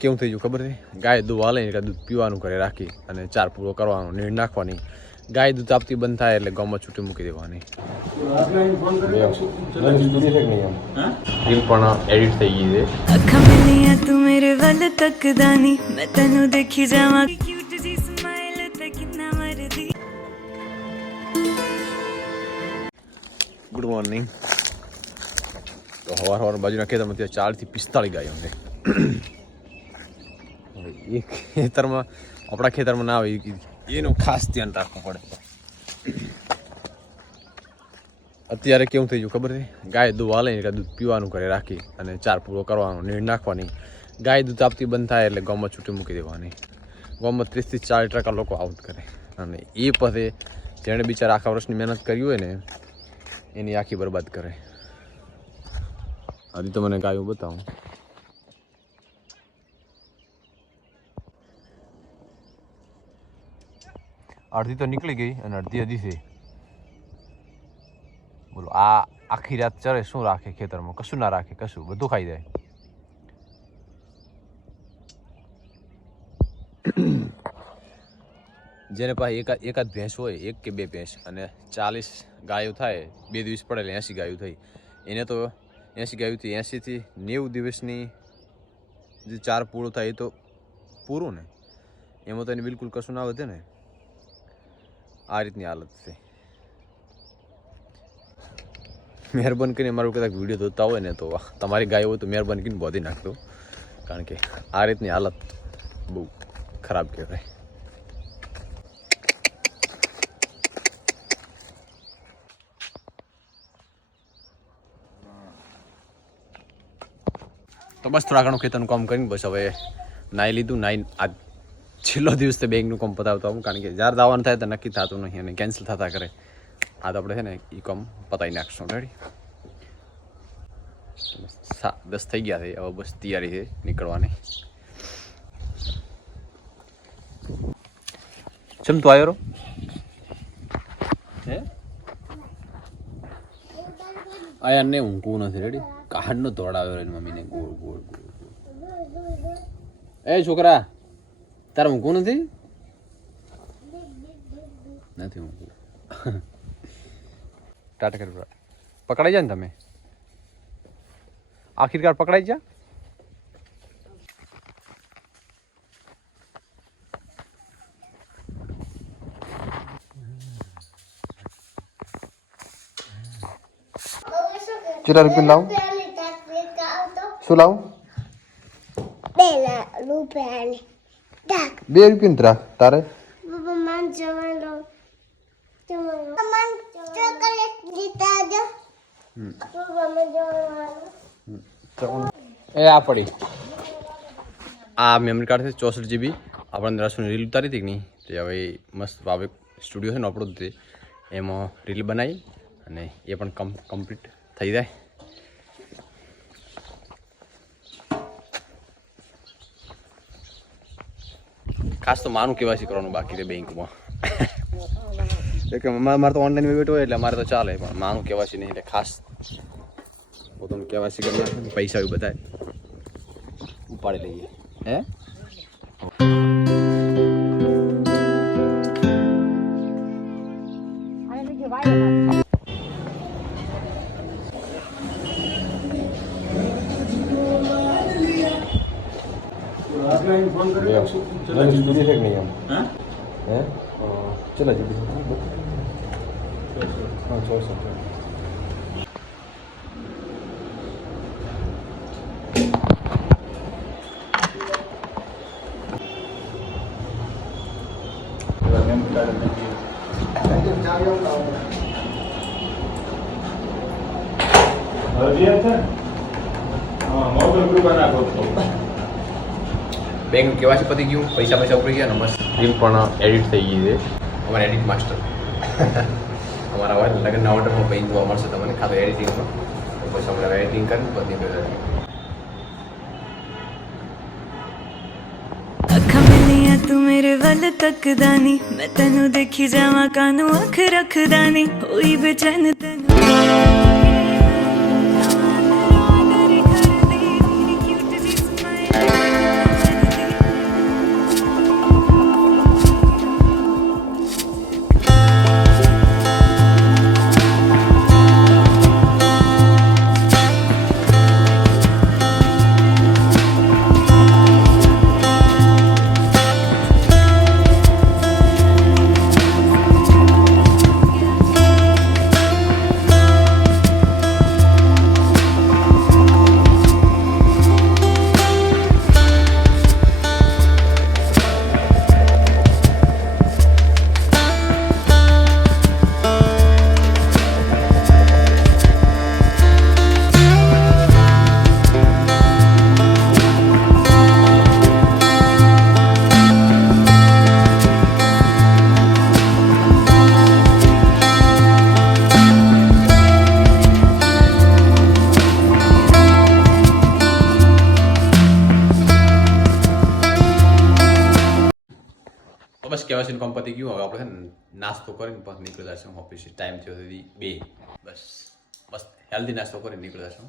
કેવું થઈ ગયું ખબર છે? ગાય દૂધ હાલે એટલે દૂધ પીવાનું કરે રાખી અને ચાર પૂરો કરવાનો, નીણ નાખવાની. ગાય દૂધ આપતી બંધ થાય એટલે ગામમાં છૂટી મૂકી દેવાની. રીલ પણ એડિટ થઈ ગઈ છે. ਅੱਖਾਂ ਮਿਲੀਆਂ ਤੂੰ ਮੇਰੇ ਵੱਲ ਤੱਕਦਾ ਨਹੀਂ, ਮੈਂ ਤੈਨੂੰ ਦੇਖੀ ਜਾਵਾਂ ਕਿਊਟ ਜੀ ਸਮਾਈਲ ਤੇ ਕਿੰਨਾ ਮਰਦੀ. Good morning. તો સવાર બાજુના ખેતરમાં ત્યાં 4 થી 45 ગાયો છે. એ ખેતરમાં આપણા ખેતરમાં ના આવે એનું ખાસ ધ્યાન રાખવું પડે. અત્યારે કેવું થઈ ગયું ખબર છે? ગાય દૂધ હાલે એટલે દૂધ પીવાનું કરે રાખી અને ચાર પૂરો કરવાનો, નીણ નાખવાની. ગાય દૂધ આપતી બંધ થાય એટલે ગામમાં છૂટી મૂકી દેવાની. ગામમાં 30 થી 40% લોકો આઉટ કરે અને એ પછી જેણે બિચારા આખા વર્ષની મહેનત કરી હોય ને એની આખી બરબાદ કરે. હજી તો મને ગાયું બતાવું. અડધી તો નીકળી ગઈ અને અડધી હજી છે. બોલો, આ આખી રાત ચરે શું રાખે ખેતરમાં? કશું ના રાખે, કશું બધું ખાઈ જાય. જેને પાસે એકાદ ભેંસ હોય, 1 કે 2 ભેંસ અને 40 ગાયો થાય, 2 દિવસ પડે એટલે 80 ગાયો થઈ. એને તો 80 ગાયોથી 80 થી 90 દિવસની જે ચાર પૂરું થાય એ તો પૂરું ને, એમાં તો એને બિલકુલ કશું ના વધે ને. આ રીતની હાલત છે. મહેરબાની કરીને મારું કદાચ વિડીયો જોતા હોય ને તો તમારી ગાય હોય તો મહેરબાની કરીને બોધી નાખતો, કારણ કે આ રીતની હાલત બહુ ખરાબ કહેવાય. તો બસ થોડા ઘણું ખેતરનું કામ કરીને બસ હવે નાહી લીધું. નાહી આજ છેલ્લો દિવસ તો બેંકનું કામ પતાવતો આવું, કારણ કે જ્યારે દાવાનું થાય તો નક્કી થતું નહીં અને કેન્સલ થતા કરે. આ તો આપણે છે ને એ કામ પતાવી નાખશું. રેડી 10 થઈ ગયા છે, હવે બસ તૈયારી છે નીકળવાની. ચમ તું આવ્યો હે? આયા ને ઊંઘવું નથી. રેડી કાઢનો દોડાવ્યો મમ્મીને ગોળ ગોળ ગોળ. એ છોકરા, તારે ઊંઘવું નથી? નથી ઊંઘવું. ટાટા કરી પકડાઈ જાય ને તમે, આખિરકાર પકડાઈ જા. કેટલા રૂપિયા લાવું? શું લાવું? 2 રૂપિયાની 2 રૂપિયાની ત્રાક તારે? એ આ પડી. આ મેમરી કાર્ડ છે 64 GB. આપણે રસોની રીલ ઉતારી હતી કે નહીં, તો હવે મસ્ત ભાવે સ્ટુડિયો છે ને આપણું તે, એમાં રીલ બનાવી અને એ પણ કમ્પ્લીટ થઈ જાય. ખાસ તો માનું કેવાયસી કરવાનું બાકી છે બેંકમાં. કે મારે તો ઓનલાઈન પેમેન્ટ હોય એટલે મારે તો ચાલે, પણ માનું કેવાયસી નહીં એટલે ખાસ પોતાનું કેવાયસી કરી નાખે. પૈસા બી બધાય ઉપાડી લઈએ. હે चला जी. हाँ 64. બેંક કેવાયસી પતી ગયું, પૈસા ઉપડી ગયા ને મસ્ત રીલ પણ એડિટ થઈ ગઈ છે. અમારા એડિટ માસ્ટર અમારા હોય લગ્નના ઓર્ડરમાં પૈ જોવા મળશે તમને ખાતો એડિટિંગમાં. બસ હમણાં એડિટિંગ કરીને પતી ગયું. ਅੱਖਾਂ ਮਿਲੀਆਂ ਤੂੰ ਮੇਰੇ ਵੱਲ ਤੱਕਦਾ ਨਹੀਂ, ਮੈਂ ਤੈਨੂੰ ਦੇਖੀ ਜਾਵਾਂ ਕਾਨੂੰ ਅੱਖ ਰੱਖਦਾ ਨਹੀਂ, ਹੋਈ ਬੇਚੈਨ ਤੈਨੂੰ. બસ કેવાસીનું કામ પતી ગયું. હવે આપણે છે ને નાસ્તો કરીને પછી નીકળી જશું ઓફિસે. ટાઈમ થયો સુધી 2. બસ હેલ્ધી નાસ્તો કરીને નીકળી જશું.